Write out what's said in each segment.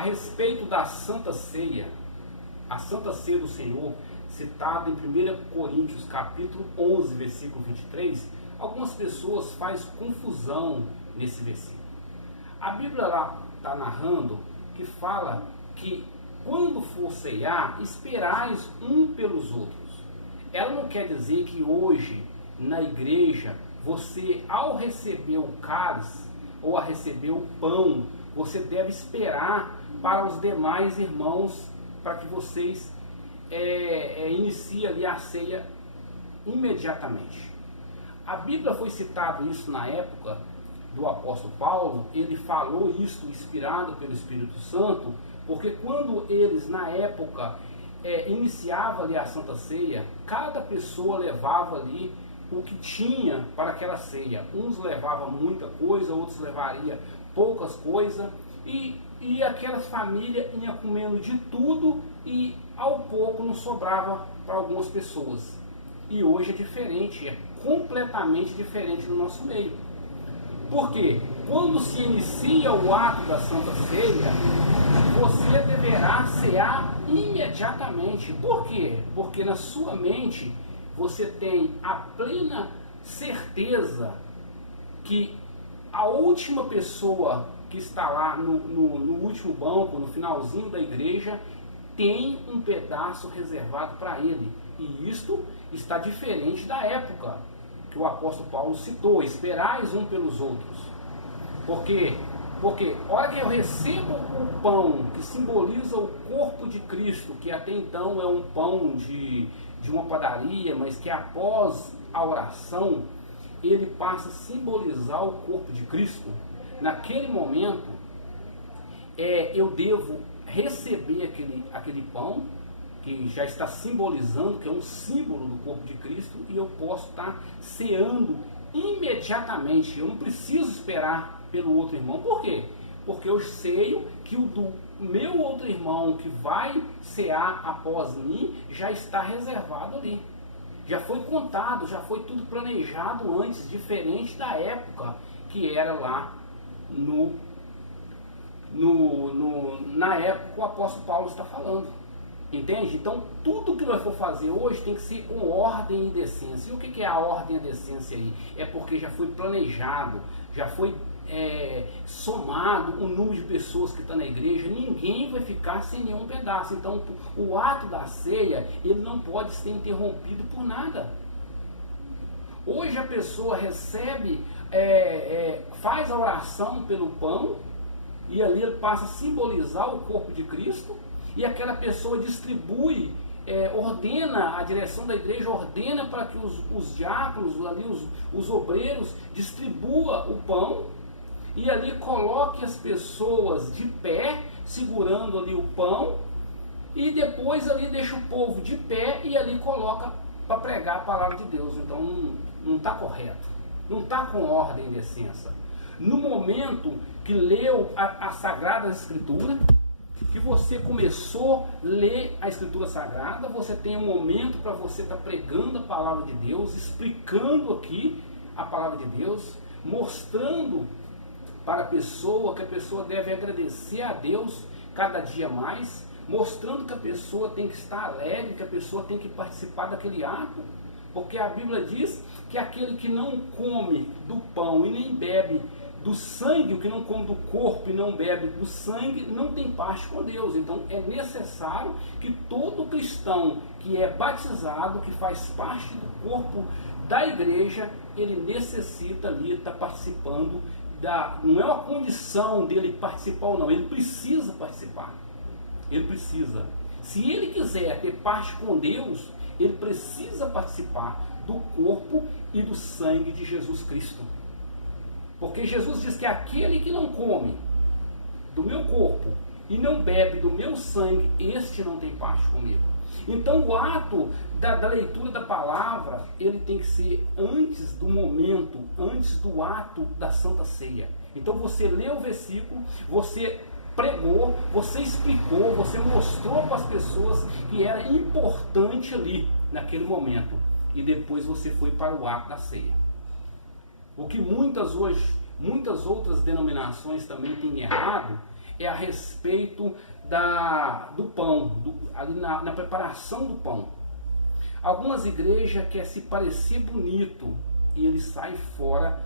a respeito da Santa Ceia, a Santa Ceia do Senhor, citada em 1 Coríntios capítulo 11, versículo 23, algumas pessoas fazem confusão nesse versículo. A Bíblia lá está narrando que fala que quando for ceiar, esperais um pelos outros. Ela não quer dizer que hoje, na igreja, você, ao receber o cálice ou a receber o pão, você deve esperar para os demais irmãos, para que vocês iniciem ali a ceia imediatamente. A Bíblia foi citado isso na época do apóstolo Paulo. Ele falou isso inspirado pelo Espírito Santo, porque quando eles na época iniciavam ali a Santa Ceia, cada pessoa levava ali o que tinha para aquela ceia. Uns levavam muita coisa, outros levariam poucas coisas, e aquelas famílias iam comendo de tudo e ao pouco não sobrava para algumas pessoas. E hoje é diferente, é completamente diferente no nosso meio. Porque quando se inicia o ato da Santa Ceia, você deverá cear imediatamente. Por quê? Porque na sua mente você tem a plena certeza que a última pessoa que está lá no último banco, no finalzinho da igreja, tem um pedaço reservado para ele. E isto está diferente da época que o apóstolo Paulo citou: esperais um pelos outros. Porque hora que eu recebo o pão, que simboliza o corpo de Cristo, que até então é um pão de uma padaria, mas que após a oração, ele passa a simbolizar o corpo de Cristo. Naquele momento, eu devo receber aquele pão, que já está simbolizando, que é um símbolo do corpo de Cristo, e eu posso estar ceando imediatamente. Eu não preciso esperar pelo outro irmão. Por quê? Porque eu sei que o do meu outro irmão que vai cear após mim já está reservado ali. Já foi contado, já foi tudo planejado antes, diferente da época que era lá na época que o apóstolo Paulo está falando. Entende? Então, tudo que nós for fazer hoje tem que ser com ordem e decência. E o que é a ordem e decência aí? É porque já foi planejado, já foi somado o número de pessoas que estão na igreja. Ninguém vai ficar sem nenhum pedaço. Então, o ato da ceia, ele não pode ser interrompido por nada. Hoje a pessoa recebe, faz a oração pelo pão, e ali ele passa a simbolizar o corpo de Cristo, e aquela pessoa distribui, ordena, a direção da igreja ordena para que os diáconos, ali os obreiros, distribua o pão, e ali coloque as pessoas de pé, segurando ali o pão, e depois ali deixa o povo de pé, e ali coloca para pregar a palavra de Deus. Então não está correto, não está com ordem e decência. No momento que leu a Sagrada Escritura, que você começou a ler a Escritura Sagrada, você tem um momento para você estar pregando a palavra de Deus, explicando aqui a palavra de Deus, mostrando para a pessoa que a pessoa deve agradecer a Deus cada dia mais, mostrando que a pessoa tem que estar alegre, que a pessoa tem que participar daquele ato, porque a Bíblia diz que aquele que não come do pão e nem bebe do sangue, o que não come do corpo e não bebe do sangue, não tem parte com Deus. Então é necessário que todo cristão que é batizado, que faz parte do corpo da igreja, ele necessita ali estar participando não é uma condição dele participar ou não, ele precisa participar. Ele precisa. Se ele quiser ter parte com Deus, ele precisa participar do corpo e do sangue de Jesus Cristo. Porque Jesus diz que aquele que não come do meu corpo e não bebe do meu sangue, este não tem parte comigo. Então o ato da leitura da palavra, ele tem que ser antes do momento, antes do ato da Santa Ceia. Então você lê o versículo, você pregou, você explicou, você mostrou para as pessoas que era importante ali, naquele momento. E depois você foi para o ato da ceia. O que muitas outras denominações também têm errado é a respeito do pão, ali na preparação do pão. Algumas igrejas querem se parecer bonito e ele sai fora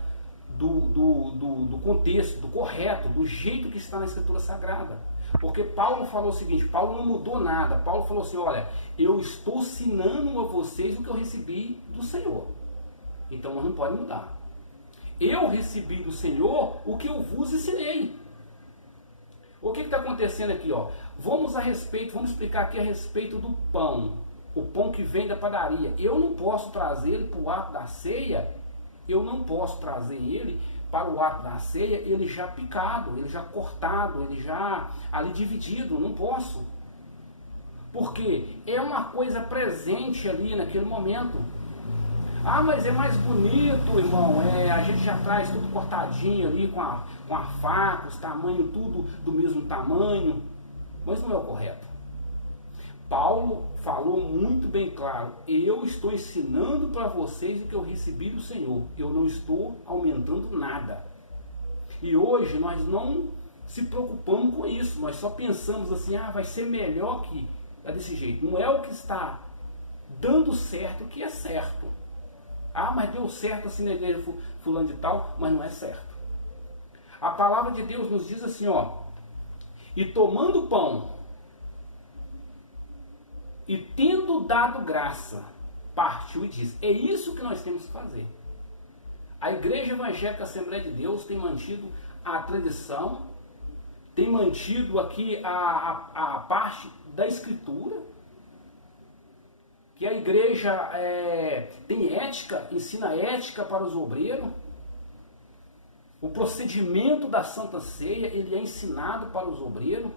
do contexto, do correto, do jeito que está na Escritura Sagrada. Porque Paulo falou o seguinte, Paulo não mudou nada. Paulo falou assim, olha, eu estou ensinando a vocês o que eu recebi do Senhor. Então não pode mudar. Eu recebi do Senhor o que eu vos ensinei. O que está acontecendo aqui? Ó? Vamos explicar aqui a respeito do pão. O pão que vem da padaria. Eu não posso trazer ele para o ato da ceia. Eu não posso trazer ele para o ato da ceia, ele já picado, ele já cortado, ele já ali dividido. Não posso. Porque é uma coisa presente ali naquele momento. Ah, mas é mais bonito, irmão, a gente já traz tudo cortadinho ali com a faca, os tamanhos tudo do mesmo tamanho, mas não é o correto. Paulo falou muito bem claro, eu estou ensinando para vocês o que eu recebi do Senhor, eu não estou aumentando nada. E hoje nós não se preocupamos com isso, nós só pensamos assim, vai ser melhor que é desse jeito. Não é o que está dando certo que é certo. Mas deu certo assim na igreja fulano de tal, mas não é certo. A palavra de Deus nos diz assim, e tomando pão, e tendo dado graça, partiu e disse. É isso que nós temos que fazer. A Igreja Evangélica Assembleia de Deus tem mantido a tradição, tem mantido aqui a parte da Escritura, que a igreja tem ética, ensina ética para os obreiros. O procedimento da Santa Ceia, ele é ensinado para os obreiros,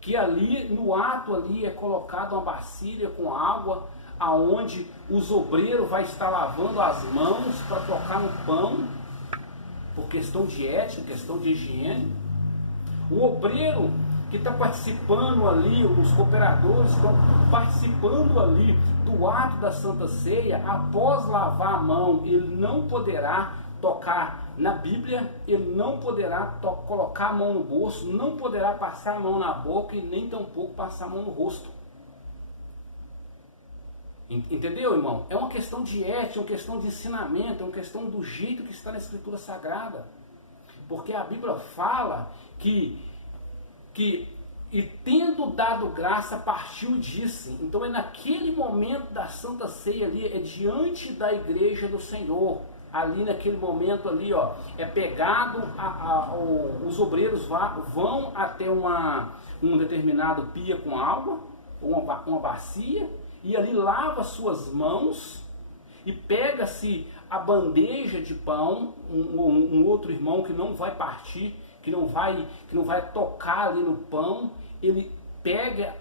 que ali, no ato ali, é colocado uma vasilha com água, aonde os obreiros vai estar lavando as mãos para tocar no pão, por questão de ética, questão de higiene. O obreiro que está participando ali, os cooperadores estão participando ali do ato da Santa Ceia, após lavar a mão, ele não poderá tocar na Bíblia, ele não poderá colocar a mão no bolso, não poderá passar a mão na boca e nem tampouco passar a mão no rosto. Entendeu, irmão? É uma questão de ética, é uma questão de ensinamento, é uma questão do jeito que está na Escritura Sagrada. Porque a Bíblia fala que e tendo dado graça, partiu e disse. Então é naquele momento da Santa Ceia ali, é diante da igreja do Senhor. Ali naquele momento ali, é pegado, os obreiros vão até um determinado pia com água, uma bacia, e ali lava suas mãos, e pega-se a bandeja de pão, um outro irmão que não vai partir, que não vai tocar ali no pão, ele pega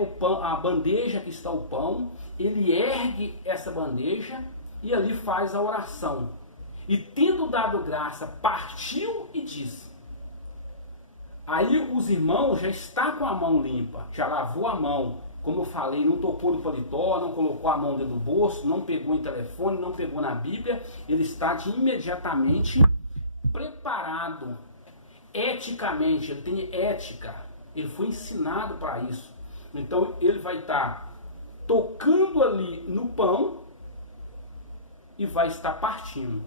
o pão, a bandeja que está o pão, ele ergue essa bandeja e ali faz a oração. E tendo dado graça, partiu e disse. Aí os irmãos já estão com a mão limpa, já lavou a mão, como eu falei, não tocou no paletó, não colocou a mão dentro do bolso, não pegou em telefone, não pegou na Bíblia, ele está imediatamente preparado. Eticamente, ele tem ética, ele foi ensinado para isso. Então ele vai estar tocando ali no pão e vai estar partindo.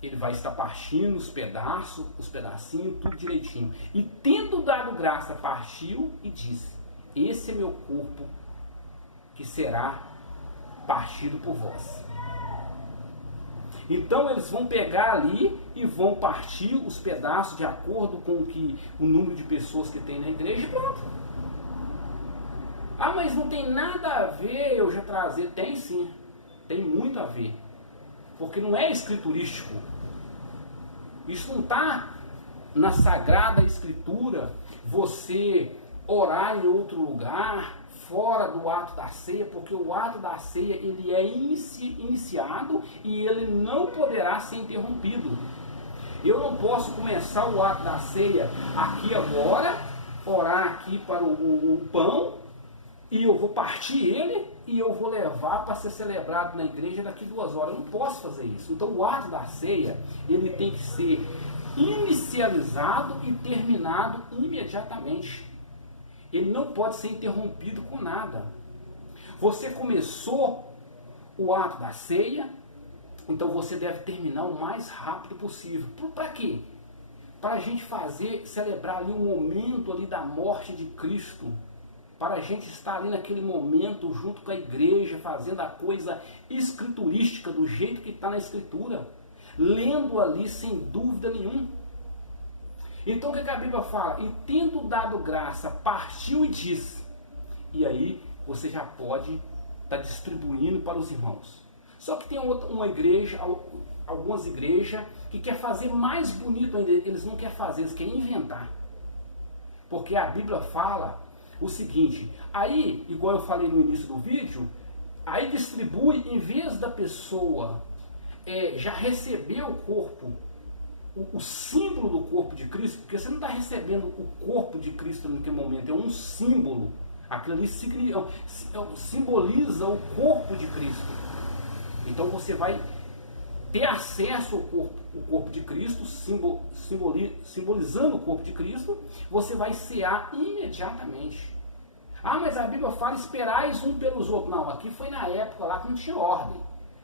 Ele vai estar partindo os pedaços, os pedacinhos, tudo direitinho. E tendo dado graça, partiu e disse: esse é meu corpo que será partido por vós. Então eles vão pegar ali e vão partir os pedaços de acordo com o número de pessoas que tem na igreja e pronto. Mas não tem nada a ver eu já trazer. Tem sim, tem muito a ver. Porque não é escriturístico. Isso não está na Sagrada Escritura, você orar em outro lugar, fora do ato da ceia, porque o ato da ceia ele é iniciado e ele não poderá ser interrompido. Eu não posso começar o ato da ceia aqui agora, orar aqui para o pão, e eu vou partir ele e eu vou levar para ser celebrado na igreja daqui 2 horas. Eu não posso fazer isso. Então o ato da ceia, ele tem que ser inicializado e terminado imediatamente. Ele não pode ser interrompido com nada. Você começou o ato da ceia, então você deve terminar o mais rápido possível. Para quê? Para a gente celebrar ali o momento ali da morte de Cristo, para a gente estar ali naquele momento junto com a igreja, fazendo a coisa escriturística do jeito que está na escritura, lendo ali sem dúvida nenhuma. Então o que a Bíblia fala? E tendo dado graça, partiu e disse. E aí você já pode estar distribuindo para os irmãos. Só que tem uma igreja, algumas igrejas, que quer fazer mais bonito ainda. Eles não querem fazer, eles querem inventar. Porque a Bíblia fala o seguinte, aí, igual eu falei no início do vídeo, aí distribui, em vez da pessoa já receber o corpo, o símbolo do corpo de Cristo, porque você não está recebendo o corpo de Cristo naquele momento, é um símbolo, aquilo ali simboliza o corpo de Cristo. Então você vai ter acesso ao corpo de Cristo, simbolizando o corpo de Cristo, você vai cear imediatamente. Ah, mas a Bíblia fala, esperais um pelos outros. Não, aqui foi na época lá que não tinha ordem.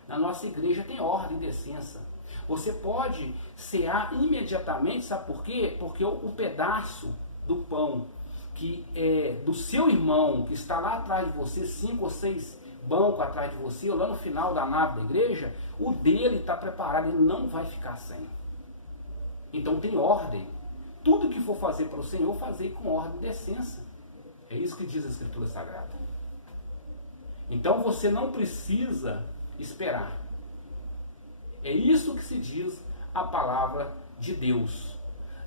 Na nossa igreja tem ordem e decência. Você pode cear imediatamente, sabe por quê? Porque o pedaço do pão que é do seu irmão, que está lá atrás de você, 5 ou 6 bancos atrás de você, ou lá no final da nave da igreja, o dele está preparado, ele não vai ficar sem. Então tem ordem. Tudo que for fazer para o Senhor, fazer com ordem e decência. É isso que diz a Escritura Sagrada. Então você não precisa esperar. É isso que se diz a palavra de Deus.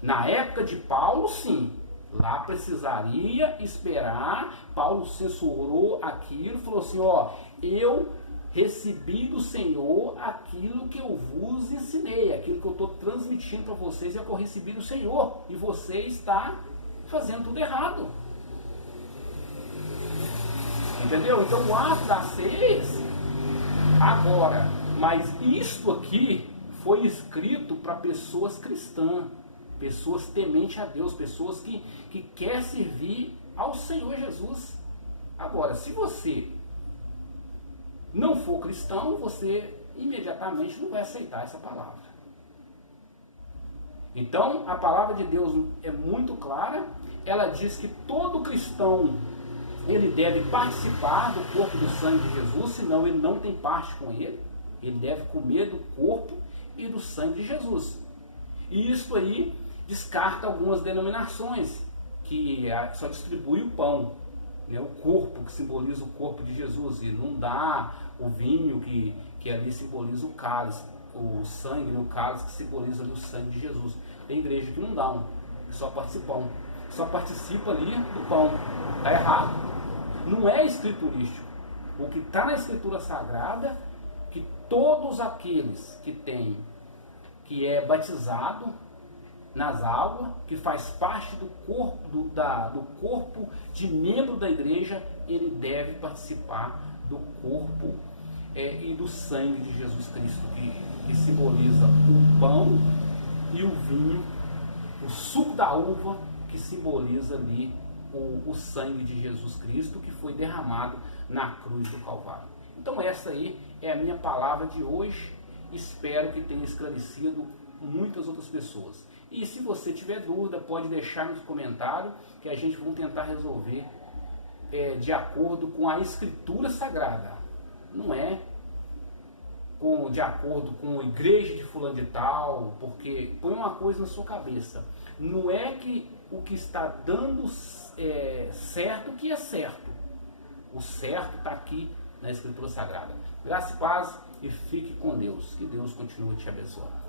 Na época de Paulo, sim. Lá precisaria esperar. Paulo censurou aquilo, falou assim, ó, eu recebi do Senhor aquilo que eu vos ensinei, aquilo que eu estou transmitindo para vocês é o que eu recebi do Senhor, e você está fazendo tudo errado. Entendeu? Então o ato da ceia é esse. Agora, mas isto aqui foi escrito para pessoas cristãs, pessoas tementes a Deus, pessoas que querem servir ao Senhor Jesus. Agora, se você não for cristão, você imediatamente não vai aceitar essa palavra. Então, a palavra de Deus é muito clara. Ela diz que todo cristão, ele deve participar do corpo e do sangue de Jesus, senão ele não tem parte com ele. Ele deve comer do corpo e do sangue de Jesus. E isso aí descarta algumas denominações, que só distribui o pão, né, o corpo, que simboliza o corpo de Jesus, e não dá o vinho, que ali simboliza o cálice, o sangue, né, o cálice que simboliza ali o sangue de Jesus. Tem igreja que não dá, só participa ali do pão. Está errado. Não é escriturístico. O que está na Escritura Sagrada, que todos aqueles que é batizado nas águas, que faz parte do corpo, do corpo de membro da igreja, ele deve participar do corpo e do sangue de Jesus Cristo, que simboliza o pão e o vinho, o suco da uva, que simboliza ali o sangue de Jesus Cristo, que foi derramado na cruz do Calvário. Então essa aí é a minha palavra de hoje. Espero que tenha esclarecido muitas outras pessoas. E se você tiver dúvida, pode deixar nos comentários, que a gente vai tentar resolver de acordo com a Escritura Sagrada. Não é de acordo com a igreja de fulano de tal, porque põe uma coisa na sua cabeça. Não é que o que está dando certo que é certo. O certo está aqui na Escritura Sagrada. Graça e paz, e fique com Deus. Que Deus continue te abençoando.